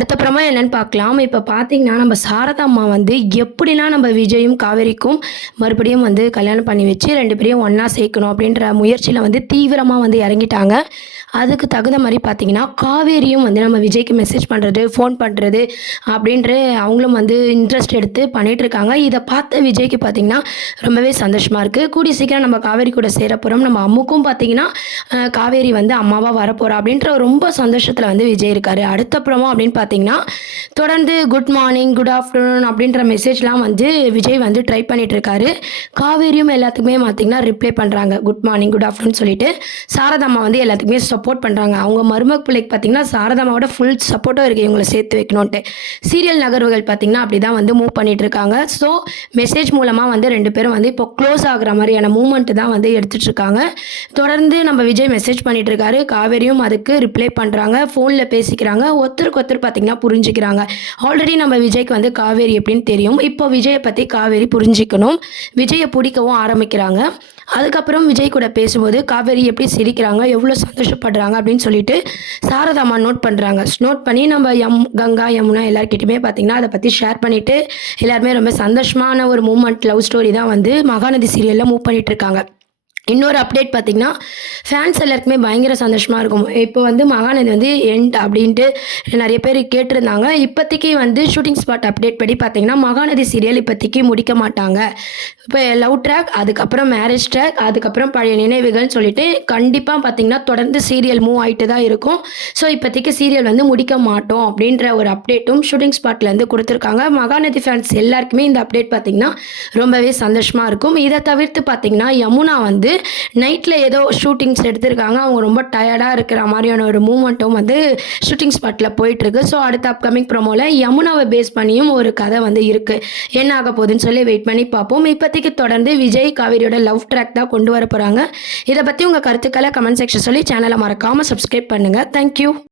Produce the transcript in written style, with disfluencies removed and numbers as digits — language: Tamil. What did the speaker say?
அடுத்த ப்ரோமோ என்னன்னு பார்க்கலாம். இப்ப பார்த்தீங்கன்னா, நம்ம சாரதா அம்மா வந்து எப்படின்னா நம்ம விஜயும், காவேரிக்கும் மறுபடியும் வந்து கல்யாணம் பண்ணி வச்சு 2 பேரையும் ஒண்ணா சேர்க்கணும் அப்படின்ற முயற்சியில வந்து தீவிரமா வந்து இறங்கிட்டாங்க. அதுக்கு தகுந்த மாரி பார்த்தீங்கன்னா, காவேரியும் வந்து நம்ம விஜய்க்கு மெசேஜ் பண்றது, ஃபோன் பண்றது அப்படின்ட்டு அவங்களும் வந்து இன்ட்ரெஸ்ட் எடுத்து பண்ணிட்டுருக்காங்க. இத பார்த்த விஜய்க்கு பார்த்தீங்கன்னா, ரொம்பவே சந்தோஷமா இருக்கு. கூடிய சீக்கிரம் நம்ம காவேரி கூட சேரப்போறோம். நம்ம அம்முக்கும் பார்த்தீங்கன்னா, காவேரி வந்து அம்மாவா வரப்போறா அப்படின்ற ரொம்ப சந்தோஷத்துல வந்து விஜய் இருக்காரு. அடுத்த ப்ரோமோ அப்படின்னு பார்த்தீங்கன்னா, தொடர்ந்து குட் மார்னிங், குட் ஆஃப்டர்நூன் அப்படின்ற மெசேஜ்லாம் வந்து விஜய் வந்து ட்ரை பண்ணிட்டு இருக்காரு. காவேரியும் எல்லாத்துக்குமே பார்த்தீங்கன்னா ரிப்ளை பண்றாங்க. குட் மார்னிங், குட் ஆஃப்டர்நூன் சொல்லிட்டு. சாரதாம்மா வந்து எல்லாத்துக்குமே சப்போர்ட் பண்றாங்க. அவங்க மருமக பிள்ளைக்கு பார்த்தீங்கன்னா, சாரதாம்மாவோட ஃபுல் சப்போர்ட்டும் இருக்கு இவங்கள சேர்த்து வைக்கணுன்ட்டு. சீரியல் நகர்வுகள் பார்த்தீங்கன்னா, அப்படிதான் வந்து மூவ் பண்ணிட்டு இருக்காங்க. ஸோ மெசேஜ் மூலமா வந்து 2 பேரும் வந்து இப்போ க்ளோஸ் ஆகுற மாரியான மூவ்மெண்ட் தான் வந்து எடுத்துட்டு இருக்காங்க. தொடர்ந்து நம்ம விஜய் மெசேஜ் பண்ணிட்டு இருக்காரு. காவேரியும் அதுக்கு ரிப்ளை பண்றாங்க. ஃபோன்ல பேசிக்கிறாங்க. ஒருத்தருக்கு ஒருத்தர் பார்த்தீங்கன்னா புரிஞ்சுக்கிறாங்க. ஆல்ரெடி நம்ம விஜய்க்கு வந்து காவேரி எப்படின்னு தெரியும். இப்போ விஜய பத்தி காவேரி புரிஞ்சுக்கணும். விஜய புடிக்கவும் ஆரம்பிக்கிறாங்க. அதுக்கப்புறம் விஜய் கூட பேசும்போது காவேரி எப்படி சிரிக்கிறாங்க, எவ்வளோ சந்தோஷப்படுறாங்க அப்படின்னு சொல்லிட்டு சாரதாம்மா நோட் பண்றாங்க. நோட் பண்ணி நம்ம கங்கா, யமுனா எல்லார்கிட்டயுமே பார்த்தீங்கன்னா, அத பத்தி ஷேர் பண்ணிட்டு எல்லாருமே ரொம்ப சந்தோஷமான ஒரு மூவ்மெண்ட் லவ் ஸ்டோரி தான் வந்து மகாநதி சீரியல்ல மூவ் பண்ணிட்டு இருக்காங்க. இன்னொரு அப்டேட் பார்த்தீங்கன்னா, ஃபேன்ஸ் எல்லாருக்குமே பயங்கர சந்தோஷமா இருக்கும். இப்போ வந்து மகாநதி வந்து எண்ட் அப்படின்ட்டு நெறைய பேர் கேட்டிருந்தாங்க. இப்போதைக்கு வந்து ஷூட்டிங் ஸ்பாட் அப்டேட் படி பார்த்தீங்கன்னா, மகாநதி சீரியல் இப்போதைக்கு முடிக்க மாட்டாங்க. இப்போ லவ் ட்ராக், அதுக்கப்புறம் மேரேஜ் ட்ராக், அதுக்கப்புறம் பழைய நினைவுகள்னு சொல்லிட்டு கண்டிப்பா பார்த்தீங்கன்னா, தொடர்ந்து சீரியல் மூவ் ஆயிட்டு தான் இருக்கும். ஸோ இப்போதைக்கு சீரியல் வந்து முடிக்க மாட்டோம் அப்படின்ற ஒரு அப்டேட்டும் ஷூட்டிங் ஸ்பாட்லேருந்து குடுத்துருக்காங்க. மகாநதி ஃபேன்ஸ் எல்லாருக்குமே இந்த அப்டேட் பார்த்தீங்கன்னா, ரொம்பவே சந்தோஷமா இருக்கும். இத தவிர்த்து பார்த்தீங்கன்னா, யமுனா வந்து நைட்ல ஏதோ ஷூட்டிங்ஸ் எடுத்திருக்காங்க. அவங்க ரொம்ப டயர்டா இருக்கிற மாரியான ஒரு மூவ்மெண்ட்டும் வந்து ஷூட்டிங் ஸ்பாட்ல போயிட்டு இருக்கு. ஸோ அடுத்த அப்கமிங் ப்ரோமோல யமுனாவை பேஸ் பண்ணியும் ஒரு கதை வந்து இருக்கு. என்ன ஆக போகுதுன்னு சொல்லி வெயிட் பண்ணி பார்ப்போம். இப்போதைக்கு தொடர்ந்து விஜய், காவேரியோட லவ் ட்ராக் தான் கொண்டு வர போறாங்க. இத பத்தி உங்க கருத்துக்கள கமெண்ட் செக்ஷன் சொல்லி சேனலை மறக்காம சப்ஸ்கிரைப் பண்ணுங்க. Thank you.